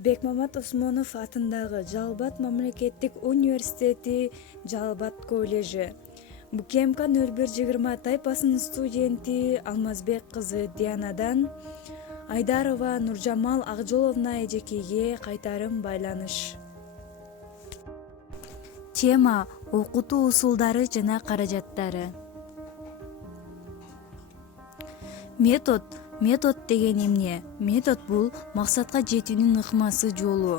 Бекмамат Осмонов атындагы Жалал-Абад мамлекеттик университети Жалал-Абад коллежи. БКМК 0120 тайпасынын студенти Алмазбек кызы Дианадан Айдарова Нуржамал Акжоловна эжекейге кайтарым байланыш. Тема: окутуу усулдары жана каражаттары. Метод деген эмне? Метод бул максатка жетүүнүн ыкмасы жолу.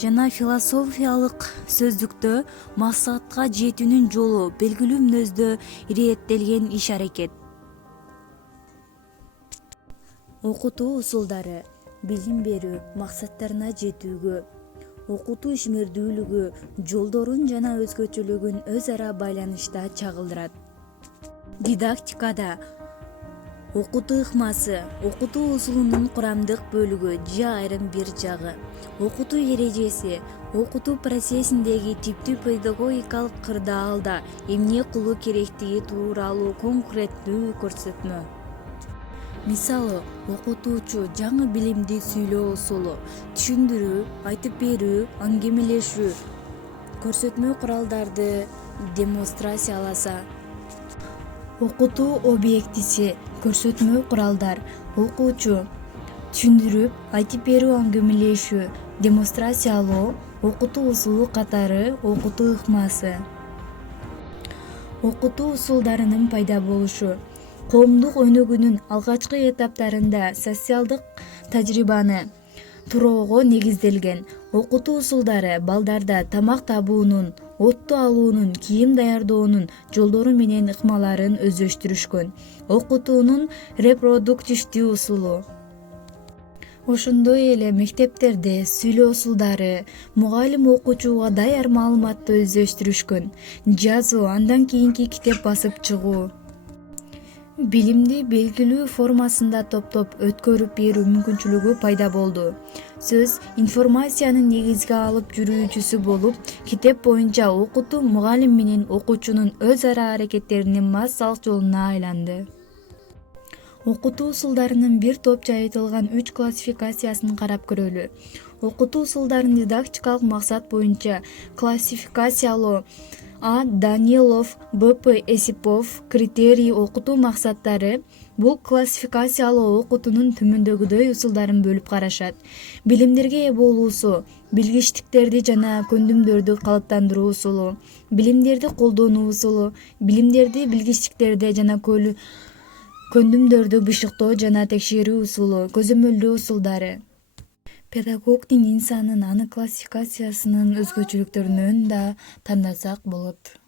Жана философиялык сөздүктө максатка жетүүнүн жолу белгилүү мүнөздө иреттелген иш-аракет. Окутуу усулдары: билим берүү, максаттарына жетүүгө, окутуу ишмердүүлүгү, жолдорун жана өзгөчөлүгүн өз ара байланышта чагылдырат. Дидактикада окутуу ыкмасы, окутуу усулунун курамдык бөлүгү же айрым бир жагы. Окутуу эрежеси, окутуу процессиндеги типтүү педагогикалык кырдаалда эмне кылуу керектиги тууралуу конкреттүү көрсөтмө. Мисалы, окутуучу жаңы билимди сүйлөө усулу, түшүндүрүү, айтып берүү, аңгемелешүү, көрсөтмө куралдарды демонстрацияласа. Окутуу объектиси, көрсөтмө куралдар, окуучу, түшүндүрүп, айтып берүү, аңгемелешүү, демонстрациялоо, окутуу усулу катары окутуу ыкмасы. Окутуу усулдарынын пайда болушу. Коомдук өнүгүүнүн алгачкы этаптарында социалдык тажрыйбаны туроого негизделген. Окутуу усулдары балдарда тамак табуунун, отту алуунун, кийим даярдоонун жолдору менен ыкмаларын өздөштүрүшкөн. Окутуунун репродуктивдүү усулу. Ошондой эле мектептерде сүйлөө усулдары, мугалим окуучуга даяр маалыматты өздөштүрүшкөн. Жазуу, андан кийинки китеп басып чыгуу. Билимди белгилүү формасында топтоп өткөрүп берүү мүмкүнчүлүгү пайда болду. Сөз информациянын негизги алып жүрүүчүсү болуп, китеп боюнча окутуу мугалим менен окуучунун өз ара аракеттеринин массалык жолуна айланды. Окутуу усулдарынын бир топ жайылтылган 3 классификациясын карап көрөлү. Окутуу усулдарын дидактикалык максат боюнча классификациялоо. А. Данилов, Б.П. Есипов критерий окутуу максаттары. Бул классификациялоо окутуунун төмөндөгүдөй усулдарын бөлүп карашат. Билимдерге ээ болуусу, билгичтиктерди жана көндүмдөрдү калыптандыруу усулу, билимдерди колдонуу усулу, билимдерди билгичтиктерди жана көндүмдөрдү бышыктоо жана текшерүү усулу, көзөмөлдөө усулдары. Педагогдун инсанын аны классификациясынын өзгөчөлүктөрүнөн да тандасак болот.